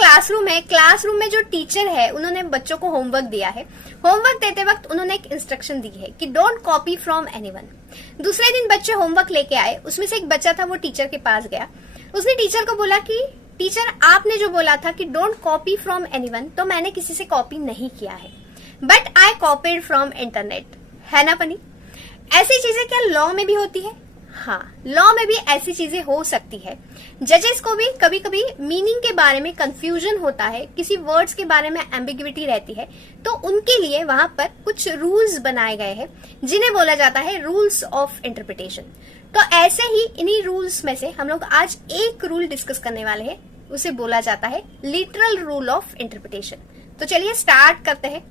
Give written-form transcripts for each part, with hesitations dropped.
Classroom है, classroom में जो टीचर है उन्होंने बच्चों को होमवर्क दिया है। होमवर्क देते वक्त उन्होंने एक इंस्ट्रक्शन दी है कि डोंट कॉपी फ्रॉम एनीवन। दूसरे दिन बच्चे होमवर्क लेके आए, उसमें से एक बच्चा था वो टीचर के पास गया, उसने टीचर को बोला कि टीचर आपने जो बोला था कि डोंट कॉपी फ्रॉम एनीवन, तो मैंने किसी से कॉपी नहीं किया है, but I copied from internet. है ना फनी? ऐसी चीजें क्या लॉ में भी होती है? हाँ, लॉ में भी ऐसी चीजें हो सकती है। जजेस को भी कभी कभी मीनिंग के बारे में कंफ्यूजन होता है, किसी वर्ड्स के बारे में एम्बिग्विटी रहती है, तो उनके लिए वहां पर कुछ रूल्स बनाए गए हैं जिन्हें बोला जाता है रूल्स ऑफ इंटरप्रिटेशन। तो ऐसे ही इन्हीं रूल्स में से हम लोग आज एक रूल डिस्कस करने वाले हैं, उसे बोला जाता है लिटरल रूल ऑफ इंटरप्रिटेशन। तो चलिए स्टार्ट करते हैं।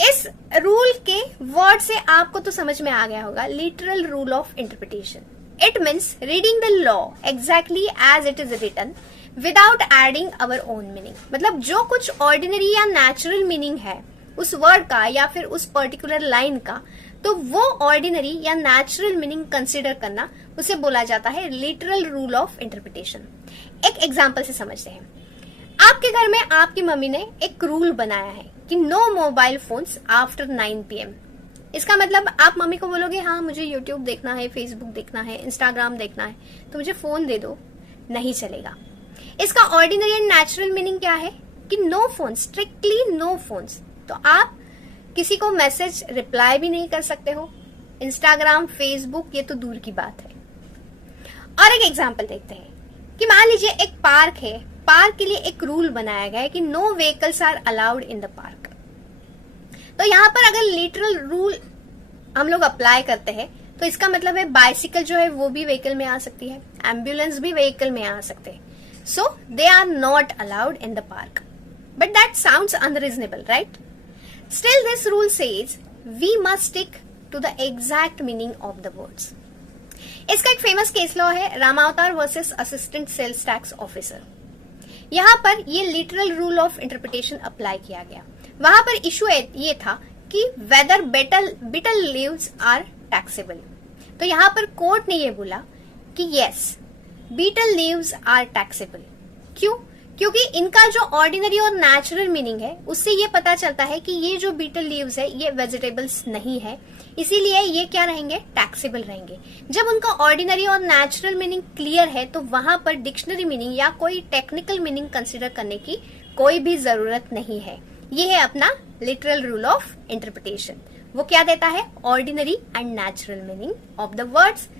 इस रूल के वर्ड से आपको तो समझ में आ गया होगा, literal rule of interpretation. It means reading the law exactly as it is written without adding our own meaning. मतलब जो कुछ ऑर्डिनरी या नेचुरल मीनिंग है उस वर्ड का या फिर उस पर्टिकुलर लाइन का, तो वो ऑर्डिनरी या नेचुरल मीनिंग कंसिडर करना, उसे बोला जाता है लिटरल रूल ऑफ इंटरप्रिटेशन। एक एग्जाम्पल से समझते हैं। आपके घर में आपकी मम्मी ने एक रूल बनाया है कि no mobile phones after 9 PM। इसका मतलब आप मम्मी को बोलोगे हाँ मुझे यूट्यूब देखना है, फेसबुक देखना है, इंस्टाग्राम देखना है, तो मुझे फोन दे दो, नहीं चलेगा। इसका ऑर्डिनरी एंड नेचुरल मीनिंग क्या है कि no phone, strictly no phones. तो आप किसी को मैसेज रिप्लाई भी नहीं कर सकते हो, इंस्टाग्राम, फेसबुक ये तो दूर की बात है। और एक एग्जाम्पल देखते हैं कि मान लीजिए एक पार्क है, पार्क के लिए एक रूल बनाया गया है कि no vehicles are allowed in the park. तो यहाँ पर अगर लिटरल रूल हम लोग अप्लाई करते हैं तो इसका मतलब है बाइसिकल जो है वो भी व्हीकल में आ सकती है, एम्बुलेंस भी व्हीकल में आ सकते हैं। So they are not allowed in the park. But that sounds unreasonable, right? Still this rule says we must stick to the exact meaning of the words. इसका एक फेमस केस लॉ है Ramavatar versus assistant sales tax officer. यहाँ पर ये literal rule of interpretation apply किया गया। वहां पर इशू ये था कि whether betel leaves are taxable. तो यहाँ पर कोर्ट ने ये बोला कि yes, betel leaves are taxable. क्यों? क्योंकि इनका जो ऑर्डिनरी और नेचुरल मीनिंग है उससे ये पता चलता है कि ये जो बीटल लीव्स है ये वेजिटेबल्स नहीं है, इसीलिए ये क्या रहेंगे, टैक्सेबल रहेंगे। जब उनका ऑर्डिनरी और नेचुरल मीनिंग क्लियर है तो वहां पर डिक्शनरी मीनिंग या कोई टेक्निकल मीनिंग कंसिडर करने की कोई भी जरूरत नहीं है। ये है अपना लिटरल रूल ऑफ इंटरप्रिटेशन। वो क्या देता है, ordinary and natural meaning of the words